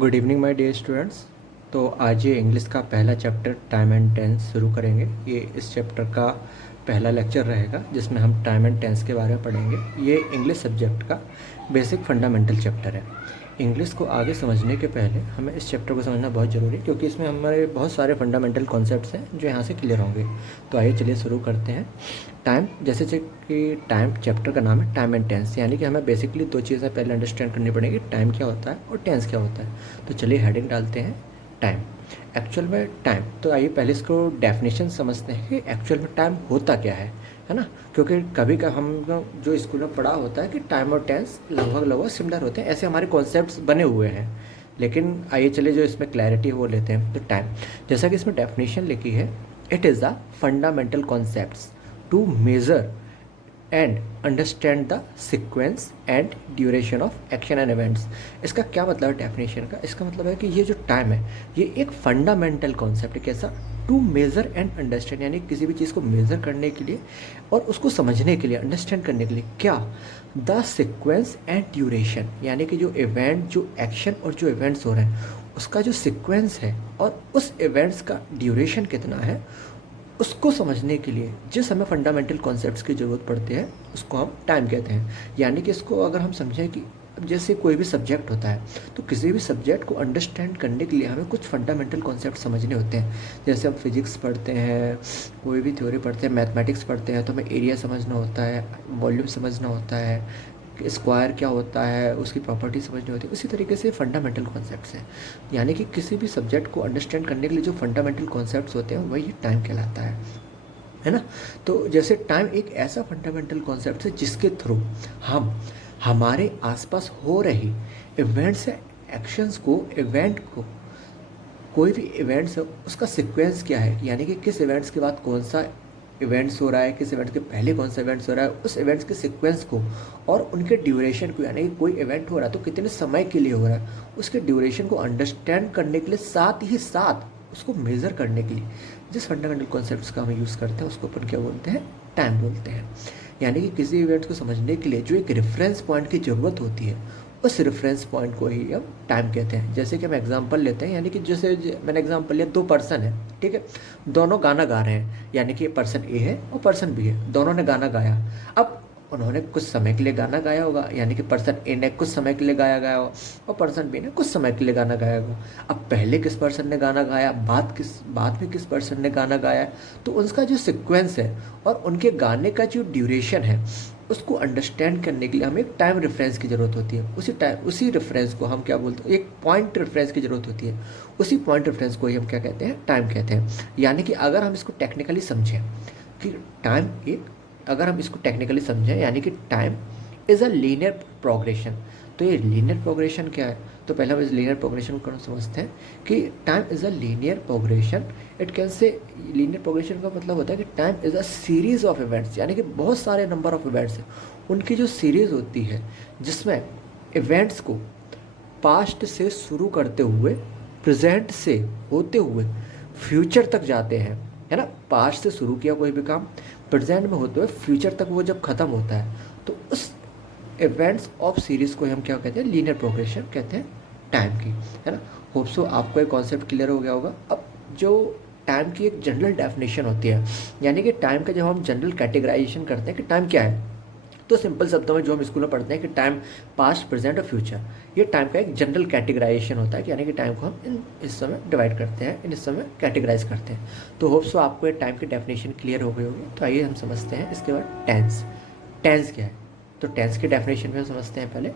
Good evening my dear students. तो आज ये इंग्लिश का पहला चैप्टर टाइम एंड टेंस शुरू करेंगे। ये इस चैप्टर का पहला लेक्चर रहेगा जिसमें हम टाइम एंड टेंस के बारे में पढ़ेंगे। ये इंग्लिश सब्जेक्ट का बेसिक फंडामेंटल चैप्टर है। इंग्लिश को आगे समझने के पहले हमें इस चैप्टर को समझना बहुत ज़रूरी है, क्योंकि इसमें हमारे बहुत सारे फंडामेंटल कॉन्सेप्ट्स हैं जो यहाँ से क्लियर होंगे। तो आइए चलिए शुरू करते हैं। टाइम, जैसे कि टाइम चैप्टर का नाम है टाइम एंड टेंस, यानी कि हमें बेसिकली दो चीज़ें पहले अंडरस्टैंड करनी पड़ेगी, टाइम क्या होता है और टेंस क्या होता है। तो चलिए हेडिंग डालते हैं टाइम। एक्चुअल में टाइम, तो आइए पहले इसको डेफिनेशन समझते हैं कि एक्चुअल में टाइम होता क्या है ना। क्योंकि कभी का हम जो स्कूल में पढ़ा होता है कि टाइम और टेंस लगभग सिमिलर होते हैं, ऐसे हमारे कॉन्सेप्ट्स बने हुए हैं। लेकिन आइए चलिए जो इसमें क्लैरिटी है वो लेते हैं। तो टाइम, जैसा कि इसमें डेफिनेशन लिखी है, it is the fundamental concepts to measure and understand the sequence and duration of action and events. इसका क्या मतलब है डेफिनेशन का? इसका मतलब है कि ये जो टाइम है ये एक फंडामेंटल कॉन्सेप्ट है। कैसा? टू मेज़र एंड अंडरस्टैंड, यानी किसी भी चीज़ को मेज़र करने के लिए और उसको समझने के लिए, अंडरस्टैंड करने के लिए क्या, द सिक्वेंस एंड ड्यूरेशन, यानी कि जो इवेंट, जो एक्शन और जो इवेंट्स हो रहे हैं उसका जो सिक्वेंस है और उस इवेंट्स का ड्यूरेशन कितना है, उसको समझने के लिए जिस हमें फंडामेंटल कॉन्सेप्ट्स की ज़रूरत पड़ती है उसको हम टाइम कहते हैं। यानी कि इसको अगर हम समझें कि अब जैसे कोई भी सब्जेक्ट होता है तो किसी भी सब्जेक्ट को अंडरस्टैंड करने के लिए हमें कुछ फंडामेंटल कॉन्सेप्ट समझने होते हैं। जैसे हम फिजिक्स पढ़ते हैं, कोई भी थ्योरी पढ़ते हैं, मैथमेटिक्स पढ़ते हैं, तो हमें एरिया समझना होता है, वॉल्यूम समझना होता है, स्क्वायर क्या होता है, उसकी प्रॉपर्टी समझनी होती है। उसी तरीके से फंडामेंटल कॉन्सेप्ट्स हैं, यानी कि किसी भी सब्जेक्ट को अंडरस्टैंड करने के लिए जो फंडामेंटल कॉन्सेप्ट्स होते हैं वही टाइम कहलाता है ना। तो जैसे टाइम एक ऐसा फंडामेंटल कॉन्सेप्ट है जिसके थ्रू हम हमारे आसपास हो रही इवेंट्स या एक्शंस को, इवेंट को, कोई भी इवेंट्स है उसका सीक्वेंस क्या है, यानी कि किस इवेंट्स के बाद कौन सा इवेंट्स हो रहा है, किस इवेंट के पहले कौन सा इवेंट्स हो रहा है, उस इवेंट्स के सीक्वेंस को और उनके ड्यूरेशन को, यानी कि कोई इवेंट हो रहा है तो कितने समय के लिए हो रहा है, उसके ड्यूरेशन को अंडरस्टैंड करने के लिए, साथ ही साथ उसको मेज़र करने के लिए जिस फंडामेंटल कॉन्सेप्ट्स का हम यूज़ करते हैं उसको अपन क्या बोलते हैं? टाइम बोलते हैं। यानी कि किसी इवेंट को समझने के लिए जो एक रेफरेंस पॉइंट की ज़रूरत होती है उस रेफरेंस पॉइंट को ही हम टाइम कहते हैं। जैसे कि हम एग्जांपल लेते हैं, यानी कि जैसे मैंने एग्जांपल लिया, दो पर्सन है, ठीक है, दोनों गाना गा रहे हैं, यानी कि पर्सन ए है और पर्सन बी है, दोनों ने गाना गाया। अब उन्होंने कुछ समय के लिए गाना गाया होगा, यानी कि पर्सन ए ने कुछ समय के लिए गाया होगा और पर्सन बी ने कुछ समय के लिए गाना गाया होगा। अब पहले किस पर्सन ने गाना गाया, बाद में किस पर्सन ने गाना गाया, तो उसका जो सिक्वेंस है और उनके गाने का जो ड्यूरेशन है उसको अंडरस्टैंड करने के लिए हमें एक टाइम रेफरेंस की ज़रूरत होती है। उसी रेफरेंस को हम क्या बोलते हैं? एक पॉइंट रेफरेंस की ज़रूरत होती है। उसी पॉइंट रेफरेंस को ही हम क्या कहते हैं? टाइम कहते हैं। यानी कि अगर हम इसको टेक्निकली समझें कि टाइम एक, अगर हम इसको टेक्निकली समझें यानी कि time is a linear progression. तो ये लीनियर प्रोग्रेशन क्या है? तो पहले हम इस लीनियर प्रोग्रेशन को समझते हैं कि time is a linear progression. It can say, linear progression का मतलब होता है कि time is a series of events, यानी कि बहुत सारे नंबर ऑफ इवेंट्स हैं, उनकी जो सीरीज़ होती है जिसमें इवेंट्स को पास्ट से शुरू करते हुए, प्रेजेंट से होते हुए फ्यूचर तक जाते हैं, है ना। पास्ट से शुरू किया कोई भी काम, प्रेजेंट में होते हुए फ्यूचर तक वो जब ख़त्म होता है तो उस इवेंट्स ऑफ सीरीज़ को हम क्या कहते हैं? लीनियर प्रोग्रेशन कहते हैं टाइम की, है ना। होप सो आपको एक कॉन्सेप्ट क्लियर हो गया होगा। अब जो टाइम की एक जनरल डेफिनेशन होती है, यानी कि टाइम का जब हम जनरल कैटेगराइजेशन करते हैं कि टाइम क्या है, तो सिंपल शब्दों में जो हम स्कूल में पढ़ते हैं कि टाइम पास्ट, प्रेजेंट और फ्यूचर, ये टाइम का एक जनरल कैटेगराइजेशन होता है, यानी कि टाइम को हम इन हिस्सों में डिवाइड करते हैं, इन हिस्सों में कैटेगराइज करते हैं। तो होप सो आपको ये टाइम की डेफिनेशन क्लियर हो गई होगी। तो आइए हम समझते हैं इसके बाद टेंस। टेंस क्या है? तो टेंस की डेफिनेशन में हम समझते हैं पहले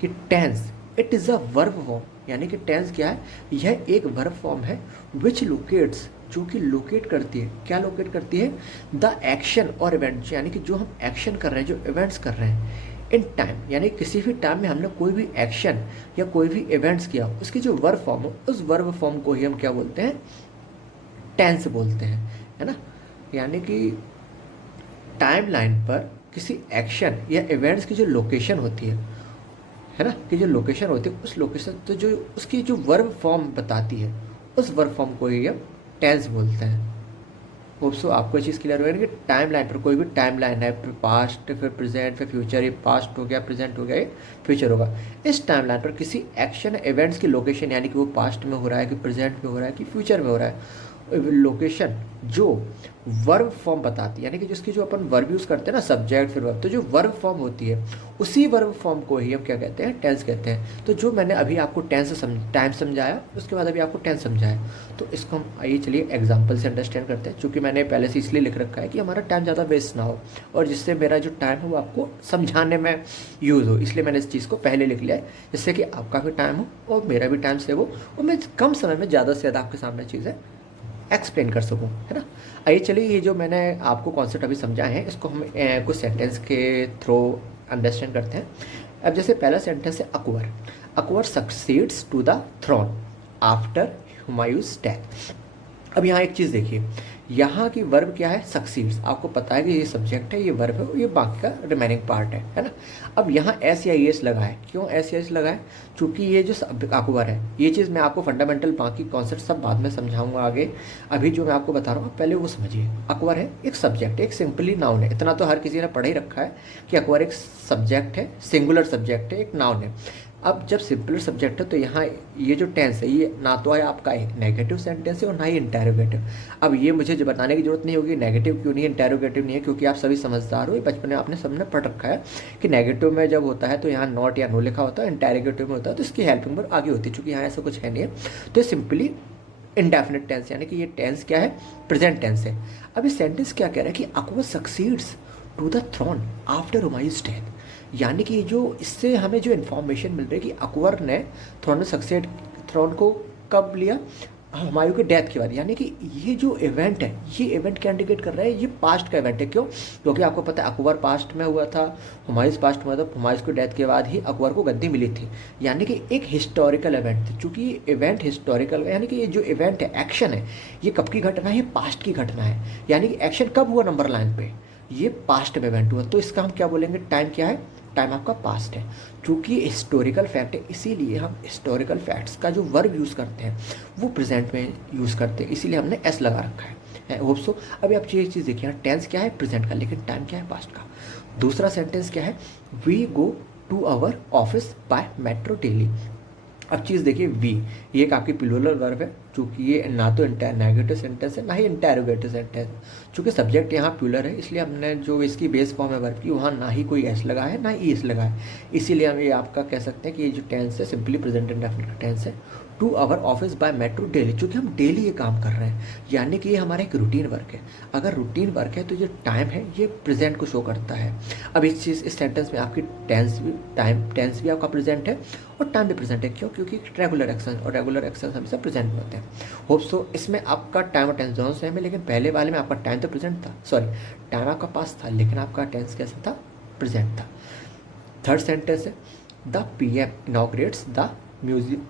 कि tense it is a verb form, यानी कि टेंस क्या है? यह एक वर्ब फॉर्म है विच लोकेट्स, जो कि लोकेट करती है, क्या लोकेट करती है? द एक्शन और इवेंट्स, यानी कि जो हम एक्शन कर रहे हैं, जो इवेंट्स कर रहे हैं इन टाइम, यानी किसी भी टाइम में हमने कोई भी एक्शन या कोई भी इवेंट्स किया, उसकी जो वर्ब फॉर्म हो उस वर्ब फॉर्म को ही हम क्या बोलते हैं? टेंस बोलते हैं, है ना। यानी कि टाइमलाइन पर किसी एक्शन या इवेंट्स की जो लोकेशन होती है ना, कि जो लोकेशन होती है उस लोकेशन, तो जो उसकी जो वर्ब फॉर्म बताती है उस वर्ब फॉर्म को ही हम टेंस बोलते हैं। होप सो आपको ये चीज़ क्लियर हो गई कि टाइम लाइन पर कोई भी टाइम लाइन है, फिर पास्ट, फिर प्रेजेंट, फिर फ्यूचर, ये पास्ट हो गया, प्रेजेंट हो गया, ये फ्यूचर होगा। इस टाइम लाइन पर किसी एक्शन इवेंट्स की लोकेशन, यानी कि वो पास्ट में हो रहा है कि प्रेजेंट में हो रहा है कि फ्यूचर में हो रहा है, लोकेशन जो वर्ब फॉर्म बताती है, यानी कि जिसकी जो अपन वर्ब यूज़ करते हैं ना, सब्जेक्ट फिर वर्ब, तो जो वर्ब फॉर्म होती है उसी वर्ब फॉर्म को ही हम क्या कहते हैं, टेंस कहते हैं। तो जो मैंने अभी आपको टाइम समझाया, उसके बाद अभी आपको टेंस समझाया, तो इसको हम आइए चलिए एग्जाम्पल से अंडरस्टैंड करते हैं, चूँकि मैंने पहले से इसलिए लिख रखा है कि हमारा टाइम ज़्यादा वेस्ट ना हो और जिससे मेरा जो टाइम है वो आपको समझाने में यूज़ हो, इसलिए मैंने इस चीज़ को पहले लिख लिया है, जिससे कि आपका भी टाइम हो और मेरा भी टाइम सेव हो और मैं कम समय में ज़्यादा से ज़्यादा आपके सामने चीज़ें एक्सप्लेन कर सकूं, है ना। आइए चलिए ये जो मैंने आपको कॉन्सेप्ट अभी समझाए हैं, इसको हम कुछ सेंटेंस के थ्रू अंडरस्टैंड करते हैं। अब जैसे पहला सेंटेंस है Akbar, Akbar succeeds to the throne after Humayun's death. अब यहाँ एक चीज़ देखिए, यहाँ की वर्ब क्या है, सक्सीड्स। आपको पता है कि ये सब्जेक्ट है, ये वर्ब है, ये बाकी का रिमेनिंग पार्ट है ना। अब यहाँ एस या एस लगा है, क्यों एस या एस लगा है, चूँकि ये जो अकबर है, ये चीज़ मैं आपको फंडामेंटल बाकी कॉन्सेप्ट सब बाद में समझाऊंगा आगे। अभी जो मैं आपको बता रहा हूँ पहले वो समझिए। अकबर है एक सब्जेक्ट है, एक सिंपली नाउन है, इतना तो हर किसी ने पढ़ ही रखा है कि अकबर एक सब्जेक्ट है, सिंगुलर सब्जेक्ट है, एक नाउन है। अब जब सिंपल सब्जेक्ट है तो यहाँ ये जो टेंस है, ये ना तो है आपका नेगेटिव सेंटेंस है और ना ही इंटेरोगेटिव। अब ये मुझे जो बताने की जरूरत नहीं होगी नेगेटिव क्यों नहीं है, इंटेरोगेटिव नहीं है, क्योंकि आप सभी समझदार हो, ये बचपन में आपने सबने पढ़ रखा है कि नेगेटिव में जब होता है तो यहाँ नॉट या नो लिखा होता है, इंटेरोगेटिव में होता है तो इसकी हेल्पिंग वर्ब आगे होती है, चूँकि यहाँ ऐसा कुछ है नहीं है तो ये सिंपली इंडेफिनिट टेंस, यानी कि ये टेंस क्या है, प्रेजेंट टेंस है। अब ये सेंटेंस क्या कह रहा है कि Akbar succeeds to the throne after Humayun's death, यानी कि जो इससे हमें जो इन्फॉर्मेशन मिल रही है कि अकबर ने थ्रोन को कब लिया, हुमायूं के डेथ के बाद, यानी कि ये जो इवेंट है, ये इवेंट क्या इंडिकेट कर रहा है, ये पास्ट का इवेंट है। क्यों, क्योंकि आपको पता है अकबर पास्ट में हुआ था, हुमायूं पास्ट में हुआ था, हुमायूं की डेथ के बाद ही अकबर को गद्दी मिली थी, यानी कि एक हिस्टोरिकल इवेंट थी। चूँकि ये इवेंट हिस्टोरिकल है, यानी कि ये जो इवेंट है, एक्शन है, ये कब की घटना है, ये पास्ट की घटना है, यानी कि एक्शन कब हुआ नंबर लाइन पे, ये पास्ट में इवेंट हुआ, तो इसका हम क्या बोलेंगे, टाइम क्या है, टाइम आपका पास्ट है। चूँकि हिस्टोरिकल फैक्ट है, इसीलिए हम हिस्टोरिकल फैक्ट्स का जो वर्ब यूज़ करते हैं वो प्रेजेंट में यूज़ करते हैं, इसीलिए हमने एस लगा रखा है होप सो। अभी आप ये चीज़ देखिए, टेंस क्या है, प्रेजेंट का, लेकिन टाइम क्या है, पास्ट का। दूसरा सेंटेंस क्या है, we go to our office by metro daily. अब चीज़ देखिए, वी ये एक आपकी प्लूरल वर्ब है, चूँकि ये ना तो नेगेटिव सेंटेंस है ना ही इंटेरोगेटिव सेंटेंस। चूँकि सब्जेक्ट यहाँ प्लूरल है, इसलिए हमने जो इसकी बेस फॉर्म है वर्ब की, वहाँ ना ही कोई एस लगा है ना ही एस लगा है, इसीलिए हम ये आपका कह सकते हैं कि ये जो टेंस है सिंपली प्रेजेंट इंडेफिनिट का टेंस है। To our office by metro daily, चूँकि हम डेली ये काम कर रहे हैं, यानी कि ये हमारा एक रूटीन वर्क है। अगर रूटीन वर्क है तो जो टाइम है ये प्रेजेंट को शो करता है। अब इस सेंटेंस में आपकी टेंस भी आपका प्रेजेंट है और टाइम भी प्रेजेंट है। क्यों, क्योंकि रेगुलर एक्शन और रेगुलर एक्शन हमेशा प्रेजेंट में होते हैं। होप सो इसमें आपका टाइम और टेंस दोनों सेम है, लेकिन पहले वाले में आपका टाइम तो प्रेजेंट था, सॉरी टाइम आपका पास्ट था, लेकिन आपका टेंस कैसा था, प्रेजेंट था। थर्ड सेंटेंस है the PM inaugurates the museum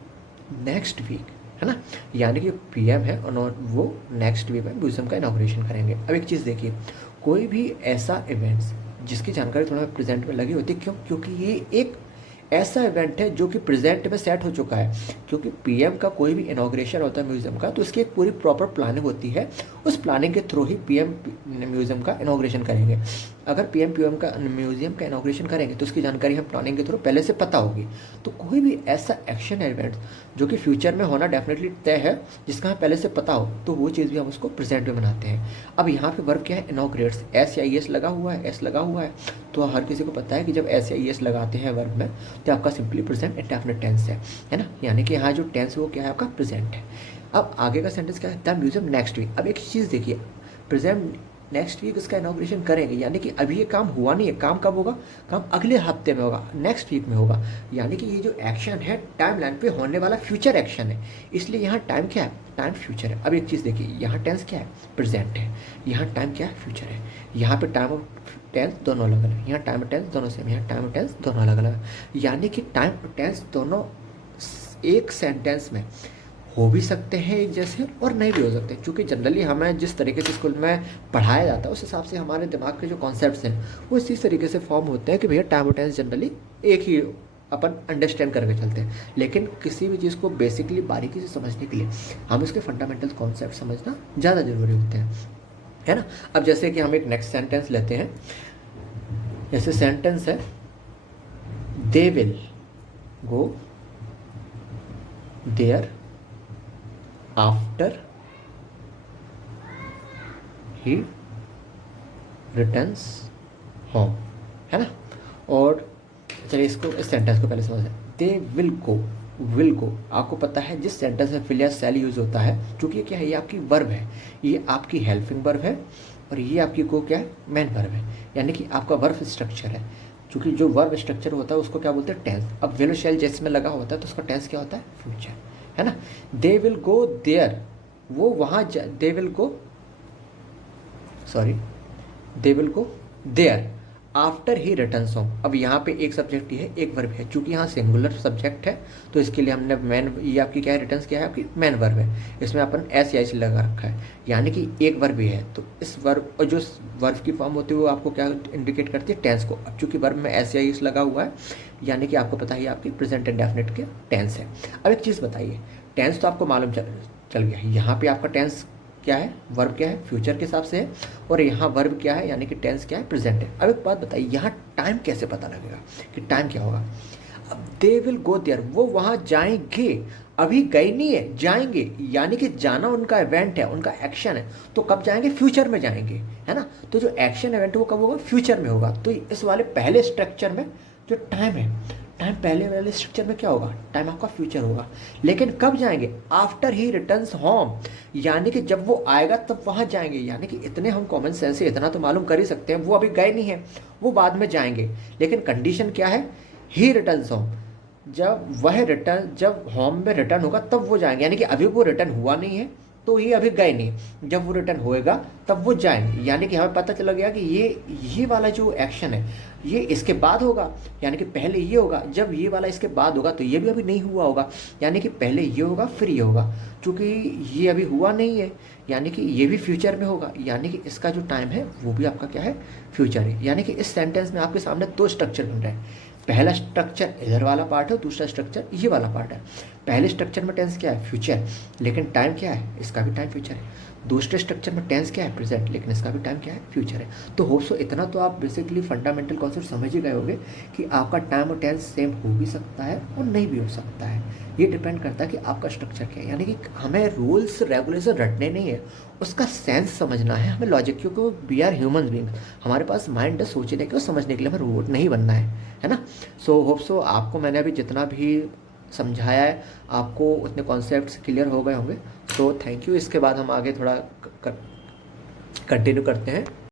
next week, है ना, यानी कि PM है और वो नेक्स्ट वीक में म्यूजियम का इनॉग्रेशन करेंगे। अब एक चीज़ देखिए, कोई भी ऐसा इवेंट्स जिसकी जानकारी थोड़ा प्रेजेंट में लगी होती है, क्यों, क्योंकि ये एक ऐसा इवेंट है जो कि प्रेजेंट में सेट हो चुका है। क्योंकि PM का कोई भी इनॉग्रेशन होता है म्यूजियम का, तो उसकी एक पूरी प्रॉपर प्लानिंग होती है, उस प्लानिंग के थ्रू ही PM म्यूजियम का इनॉग्रेशन करेंगे। अगर PM म्यूजियम का इनॉग्रेशन करेंगे तो उसकी जानकारी हम प्लानिंग के थ्रू पहले से पता होगी। तो कोई भी ऐसा एक्शन इवेंट जो कि फ्यूचर में होना डेफिनेटली तय है, जिसका हमें पहले से पता हो, तो वो चीज़ भी हम उसको प्रेजेंट में बनाते हैं। अब यहाँ पे वर्ब क्या है, इनॉग्रेट्स, एस या एस लगा हुआ है, एस लगा हुआ है, तो हर किसी को पता है कि जब एस या एस लगाते हैं वर्ब में तो आपका सिंपली प्रेजेंट इंडेफिनिट टेंस है ना, यानी कि यहाँ जो टेंस वो क्या है, आपका प्रेजेंट है। अब आगे का सेंटेंस क्या है, द म्यूजियम नेक्स्ट वीक। अब एक चीज़ देखिए, प्रेजेंट नेक्स्ट वीक इसका इनॉग्रेशन करेंगे, यानी कि अभी ये काम हुआ नहीं है, काम कब होगा, काम अगले हफ्ते में होगा, नेक्स्ट वीक में होगा, यानी कि ये जो एक्शन है टाइम लाइन पे होने वाला फ्यूचर एक्शन है, इसलिए यहाँ टाइम क्या है, टाइम फ्यूचर है। अब एक चीज़ देखिए, यहाँ टेंस क्या है, प्रेजेंट है, यहाँ टाइम क्या है, फ्यूचर है। यहाँ पे टाइम और टेंस दोनों अलग अलग, यहाँ टाइम और टेंस दोनों सेम, यहाँ टाइम और टेंस दोनों अलग अलग, यानी कि टाइम और टेंस दोनों एक सेंटेंस में हो भी सकते हैं एक जैसे और नहीं भी हो सकते, क्योंकि जनरली हमें जिस तरीके से स्कूल में पढ़ाया जाता है उस हिसाब से हमारे दिमाग के जो कॉन्सेप्ट्स हैं वो इसी तरीके से फॉर्म होते हैं कि भैया टाइम और टेंस जनरली एक ही अपन अंडरस्टैंड करके चलते हैं। लेकिन किसी भी चीज़ को बेसिकली बारीकी से समझने के लिए हम उसके फंडामेंटल कॉन्सेप्ट समझना ज़्यादा जरूरी होते हैं। है ना। अब जैसे कि हम एक नेक्स्ट सेंटेंस लेते हैं, जैसे सेंटेंस है they will go there after he returns home, है ना। और चलिए इसको, इस सेंटेंस को पहले समझें। दे विल गो, विल गो आपको पता है जिस सेंटेंस में विल या शैल यूज होता है, क्योंकि ये क्या है, ये आपकी वर्ब है, ये आपकी हेल्पिंग वर्ब है, और ये आपकी को क्या है, मेन वर्ब है, यानी कि आपका वर्ब स्ट्रक्चर है। क्योंकि जो वर्ब स्ट्रक्चर होता है उसको क्या बोलते हैं, टेंस। अब विल शैल जैसे में लगा होता है तो उसका टेंस क्या होता है, फ्यूचर, है ना। दे विल गो देयर, वो वहाँ they will go, sorry, they will go there after he returns home. अब यहाँ पे एक सब्जेक्ट ही है, एक वर्ब है, चूंकि यहाँ सिंगुलर सब्जेक्ट है तो इसके लिए हमने मेन, ये आपकी क्या है, रिटर्न्स क्या है, आपकी मेन वर्ब है, इसमें अपन एस या एस लगा रखा है, यानी कि एक वर्ब ही है। तो इस वर्ब, और जो वर्ब की फॉर्म होती है वो आपको क्या इंडिकेट करती है, टेंस को। अब चूंकि वर्ब में एस या एस लगा हुआ है, यानी कि आपको पता है आपकी प्रेजेंट इंडेफिनिट के टेंस है। अब एक चीज़ बताइए, टेंस तो आपको मालूम चल गया, यहाँ पे आपका टेंस क्या है, वर्ब क्या है, फ्यूचर के हिसाब से है, और यहाँ वर्ब क्या है, यानी कि टेंस क्या है, प्रेजेंट है। अब एक बात बताइए, यहाँ टाइम कैसे पता लगेगा कि टाइम क्या होगा। अब दे विल गो देयर, वो वहाँ जाएंगे, अभी गए नहीं है, जाएंगे, यानी कि जाना उनका इवेंट है, उनका एक्शन है, तो कब जाएंगे, फ्यूचर में जाएंगे, है ना। तो जो एक्शन इवेंट है वो कब होगा, फ्यूचर में होगा। तो इस वाले पहले स्ट्रक्चर में जो टाइम है, टाइम पहले वाले स्ट्रक्चर में क्या होगा, टाइम आपका फ्यूचर होगा। लेकिन कब जाएंगे, आफ्टर ही रिटर्न्स होम, यानी कि जब वो आएगा तब वहाँ जाएंगे, यानी कि इतने हम कॉमन सेंस से इतना तो मालूम कर ही सकते हैं, वो अभी गए नहीं हैं, वो बाद में जाएंगे। लेकिन कंडीशन क्या है, ही रिटर्न्स होम, जब वह रिटर्न, जब होम में रिटर्न होगा तब वो जाएंगे, यानी कि अभी वो रिटर्न हुआ नहीं है तो ये अभी गए नहीं, जब वो रिटर्न होएगा तब वो जाएंगे। यानी कि हमें पता चला गया कि ये वाला जो एक्शन है ये इसके बाद होगा, यानी कि पहले ये होगा, जब ये वाला इसके बाद होगा तो ये भी अभी नहीं हुआ होगा, यानी कि पहले ये होगा फिर ये होगा। चूँकि ये अभी हुआ नहीं है, यानी कि ये भी फ्यूचर में होगा, यानी कि इसका जो टाइम है वो भी आपका क्या है, फ्यूचर है। यानी कि इस सेंटेंस में आपके सामने दो स्ट्रक्चर बन रहे हैं, पहला स्ट्रक्चर इधर वाला पार्ट है, दूसरा स्ट्रक्चर ये वाला पार्ट है। पहले स्ट्रक्चर में टेंस क्या है, फ्यूचर, लेकिन टाइम क्या है, इसका भी टाइम फ्यूचर है। दूसरे स्ट्रक्चर में टेंस क्या है, प्रेजेंट, लेकिन इसका भी टाइम क्या है, फ्यूचर है। तो होप सो इतना तो आप बेसिकली फंडामेंटल कॉन्सेप्ट समझ ही गए होंगे कि आपका टाइम और टेंस सेम हो भी सकता है और नहीं भी हो सकता है। ये डिपेंड करता है कि आपका स्ट्रक्चर क्या है, यानी कि हमें रूल्स रेगुलेशन रटने नहीं है, उसका सेंस समझना है हमें, लॉजिक, क्योंकि वी आर ह्यूमन बींग, हमारे पास माइंड है सोचने के और समझने के लिए, हमें रोबोट नहीं बनना है ना। सो होप सो आपको मैंने अभी जितना भी समझाया है आपको उतने कॉन्सेप्ट्स क्लियर हो गए होंगे। So thank you. इसके बाद हम आगे थोड़ा कंटिन्यू करते हैं।